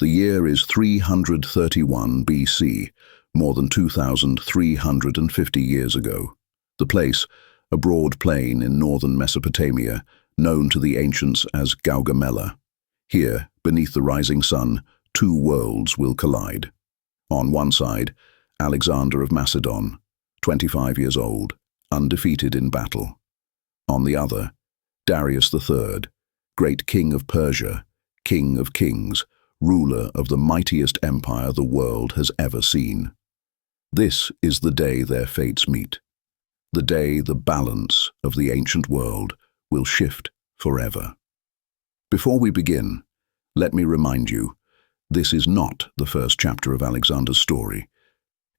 The year is 331 BC, more than 2,350 years ago. The place, a broad plain in northern Mesopotamia, known to the ancients as Gaugamela. Here, beneath the rising sun, two worlds will collide. On one side, Alexander of Macedon, 25 years old, undefeated in battle. On the other, Darius III, great king of Persia, king of kings, ruler of the mightiest empire the world has ever seen. This is the day their fates meet, the day the balance of the ancient world will shift forever. Before we begin, let me remind you, this is not the first chapter of Alexander's story.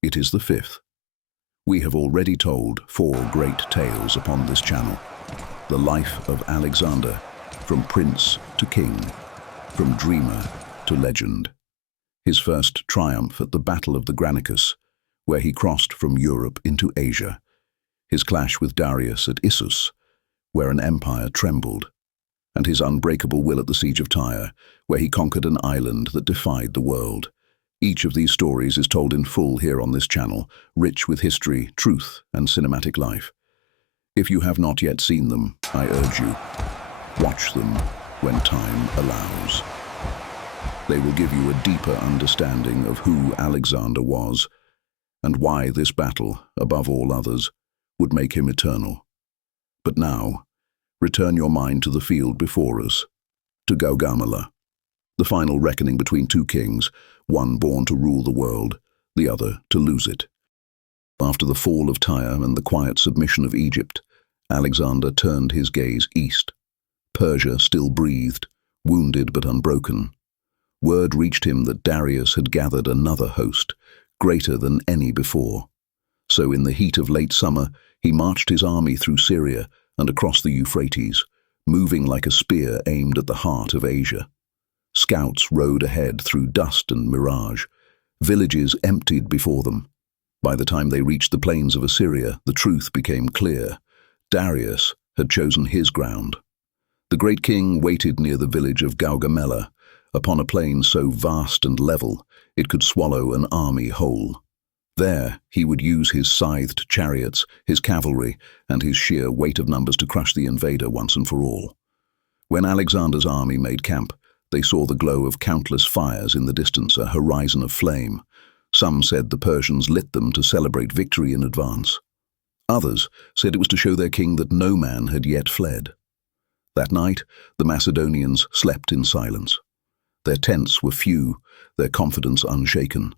It is the fifth. We have already told 4 great tales upon this channel. The life of Alexander, from prince to king, from dreamer to legend. His first triumph at the Battle of the Granicus, where he crossed from Europe into Asia. His clash with Darius at Issus, where an empire trembled. And his unbreakable will at the Siege of Tyre, where he conquered an island that defied the world. Each of these stories is told in full here on this channel, rich with history, truth, and cinematic life. If you have not yet seen them, I urge you, watch them when time allows. They will give you a deeper understanding of who Alexander was, and why this battle, above all others, would make him eternal. But now, return your mind to the field before us, to Gaugamela, the final reckoning between two kings, one born to rule the world, the other to lose it. After the fall of Tyre and the quiet submission of Egypt, Alexander turned his gaze east. Persia still breathed, wounded but unbroken. Word reached him that Darius had gathered another host, greater than any before. So in the heat of late summer, he marched his army through Syria and across the Euphrates, moving like a spear aimed at the heart of Asia. Scouts rode ahead through dust and mirage. Villages emptied before them. By the time they reached the plains of Assyria, the truth became clear. Darius had chosen his ground. The great king waited near the village of Gaugamela, upon a plain so vast and level it could swallow an army whole. There he would use his scythed chariots, his cavalry, and his sheer weight of numbers to crush the invader once and for all. When Alexander's army made camp, they saw the glow of countless fires in the distance, a horizon of flame. Some said the Persians lit them to celebrate victory in advance. Others said it was to show their king that no man had yet fled. That night, the Macedonians slept in silence. Their tents were few, their confidence unshaken.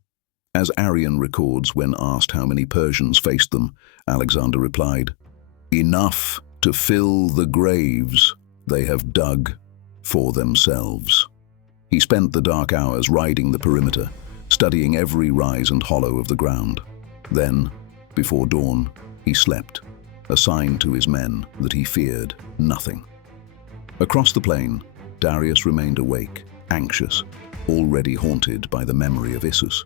As Arrian records when asked how many Persians faced them, Alexander replied, "Enough to fill the graves they have dug for themselves." He spent the dark hours riding the perimeter, studying every rise and hollow of the ground. Then, before dawn, he slept, a sign to his men that he feared nothing. Across the plain, Darius remained awake, anxious, already haunted by the memory of Issus.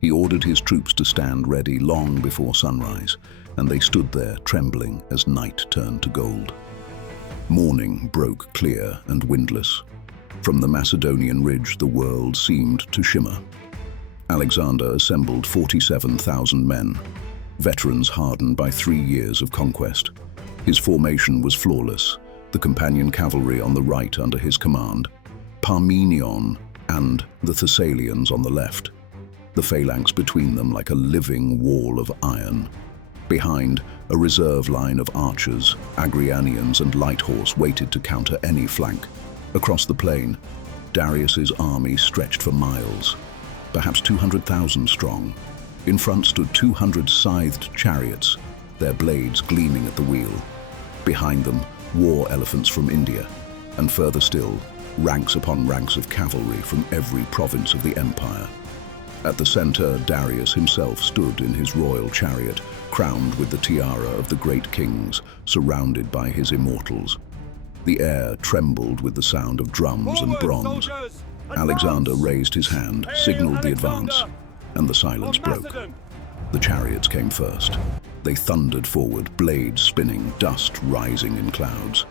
He ordered his troops to stand ready long before sunrise, and they stood there trembling as night turned to gold. Morning broke clear and windless. From the Macedonian ridge the world seemed to shimmer. Alexander assembled 47,000 men, veterans hardened by 3 years of conquest. His formation was flawless, the companion cavalry on the right under his command, Parmenion and the Thessalians on the left, the phalanx between them like a living wall of iron. Behind, a reserve line of archers, Agrianians and light horse waited to counter any flank. Across the plain, Darius's army stretched for miles, perhaps 200,000 strong. In front stood 200 scythed chariots, their blades gleaming at the wheel. Behind them, war elephants from India, and further still, ranks upon ranks of cavalry from every province of the empire. At the center, Darius himself stood in his royal chariot, crowned with the tiara of the great kings, surrounded by his immortals. The air trembled with the sound of drums and bronze. Alexander raised his hand, signaled the advance, and the silence broke. The chariots came first. They thundered forward, blades spinning, dust rising in clouds.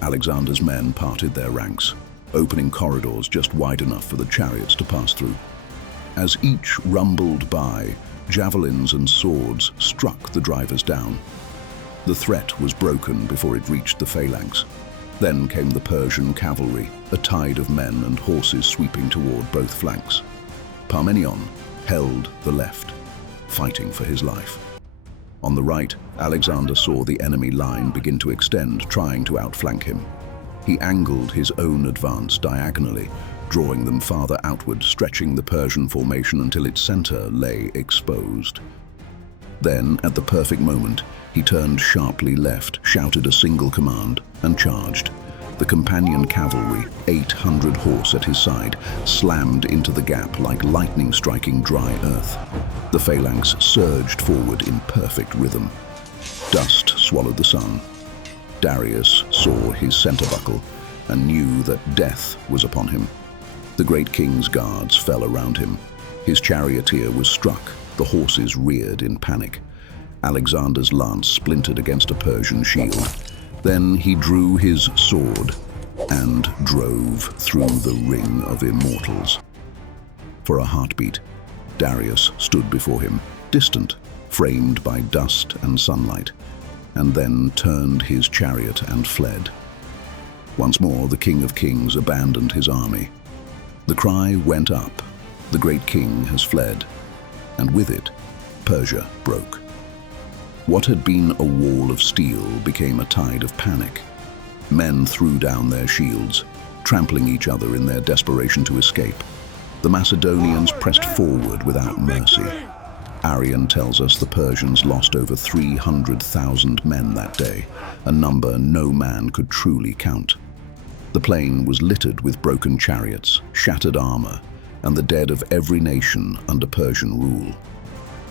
Alexander's men parted their ranks. opening corridors just wide enough for the chariots to pass through. As each rumbled by, javelins and swords struck the drivers down. The threat was broken before it reached the phalanx. Then came the Persian cavalry, a tide of men and horses sweeping toward both flanks. Parmenion held the left, fighting for his life. On the right, Alexander saw the enemy line begin to extend, trying to outflank him. He angled his own advance diagonally, drawing them farther outward, stretching the Persian formation until its center lay exposed. Then, at the perfect moment, he turned sharply left, shouted a single command, and charged. The companion cavalry, 800 horse at his side, slammed into the gap like lightning striking dry earth. The phalanx surged forward in perfect rhythm. Dust swallowed the sun. Darius saw his center buckle and knew that death was upon him. The great king's guards fell around him. His charioteer was struck. The horses reared in panic. Alexander's lance splintered against a Persian shield. Then he drew his sword and drove through the ring of immortals. For a heartbeat, Darius stood before him, distant, framed by dust and sunlight, and then turned his chariot and fled. Once more, the King of Kings abandoned his army. The cry went up, "The great king has fled," and with it, Persia broke. What had been a wall of steel became a tide of panic. Men threw down their shields, trampling each other in their desperation to escape. The Macedonians pressed forward without mercy. Arrian tells us the Persians lost over 300,000 men that day, a number no man could truly count. The plain was littered with broken chariots, shattered armor, and the dead of every nation under Persian rule.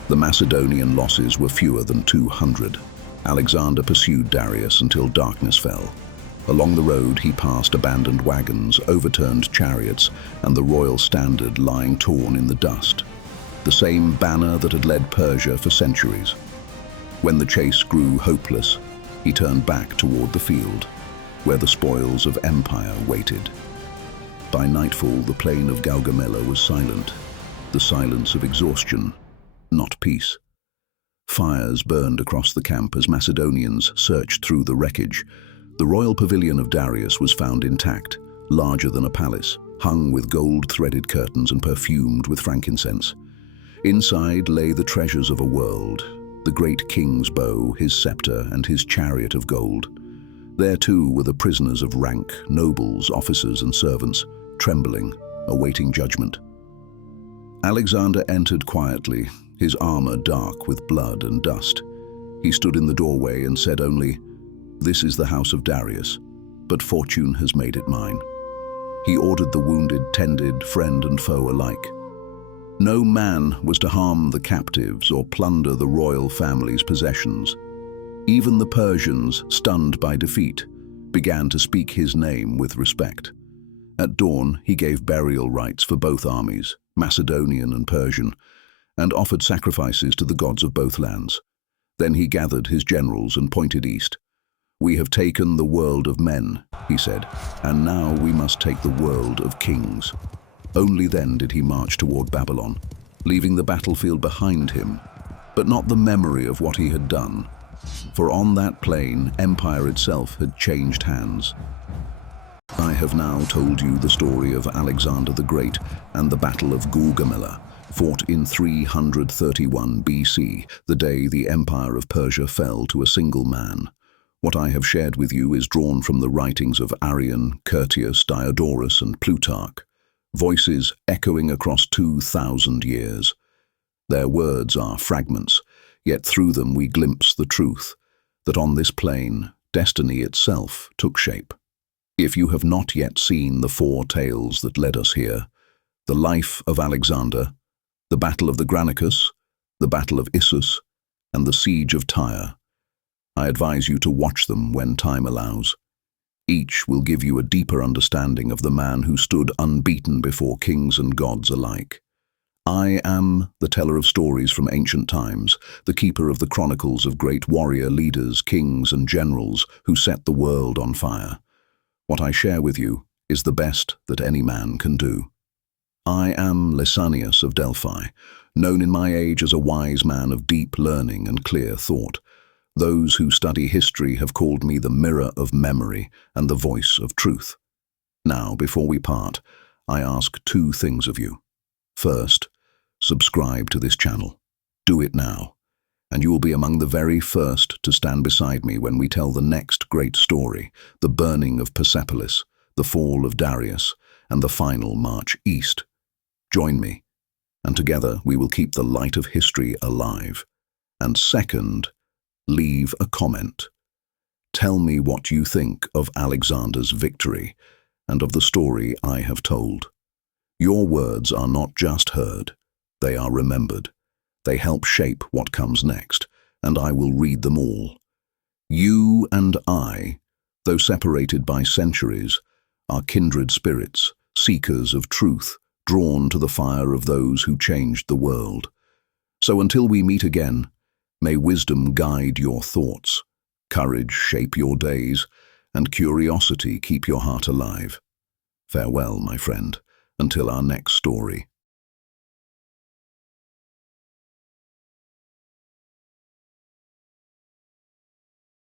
The Macedonian losses were fewer than 200. Alexander pursued Darius until darkness fell. Along the road he passed abandoned wagons, overturned chariots, and the royal standard lying torn in the dust. The same banner that had led Persia for centuries. When the chase grew hopeless, he turned back toward the field, where the spoils of empire waited. By nightfall, the plain of Gaugamela was silent, the silence of exhaustion, not peace. Fires burned across the camp as Macedonians searched through the wreckage. The royal pavilion of Darius was found intact, larger than a palace, hung with gold-threaded curtains and perfumed with frankincense. Inside lay the treasures of a world, the great king's bow, his scepter, and his chariot of gold. There too were the prisoners of rank, nobles, officers, and servants, trembling, awaiting judgment. Alexander entered quietly, his armor dark with blood and dust. He stood in the doorway and said only, "This is the house of Darius, but fortune has made it mine." He ordered the wounded tended, friend and foe alike. No man was to harm the captives or plunder the royal family's possessions. Even the Persians, stunned by defeat, began to speak his name with respect. At dawn, he gave burial rites for both armies, Macedonian and Persian, and offered sacrifices to the gods of both lands. Then he gathered his generals and pointed east. "We have taken the world of men," he said, "and now we must take the world of kings." Only then did he march toward Babylon, leaving the battlefield behind him, but not the memory of what he had done. For on that plain, empire itself had changed hands. I have now told you the story of Alexander the Great and the Battle of Gaugamela, fought in 331 BC, the day the empire of Persia fell to a single man. What I have shared with you is drawn from the writings of Arrian, Curtius, Diodorus, and Plutarch, voices echoing across 2,000 years. Their words are fragments, yet through them we glimpse the truth, that on this plain, destiny itself took shape. If you have not yet seen the 4 tales that led us here, the life of Alexander, the Battle of the Granicus, the Battle of Issus, and the Siege of Tyre, I advise you to watch them when time allows. Each will give you a deeper understanding of the man who stood unbeaten before kings and gods alike. I am the teller of stories from ancient times, the keeper of the chronicles of great warrior leaders, kings, and generals who set the world on fire. What I share with you is the best that any man can do. I am Lysanias of Delphi, known in my age as a wise man of deep learning and clear thought. Those who study history have called me the mirror of memory and the voice of truth. Now, before we part, I ask two things of you. First, subscribe to this channel. Do it now, and you will be among the very first to stand beside me when we tell the next great story, the burning of Persepolis, the fall of Darius, and the final march east. Join me, and together we will keep the light of history alive. And second, leave a comment. Tell me what you think of Alexander's victory and of the story I have told. Your words are not just heard, they are remembered. They help shape what comes next, and I will read them all. You and I, though separated by centuries, are kindred spirits, seekers of truth, drawn to the fire of those who changed the world. So until we meet again, may wisdom guide your thoughts, courage shape your days, and curiosity keep your heart alive. Farewell, my friend, until our next story.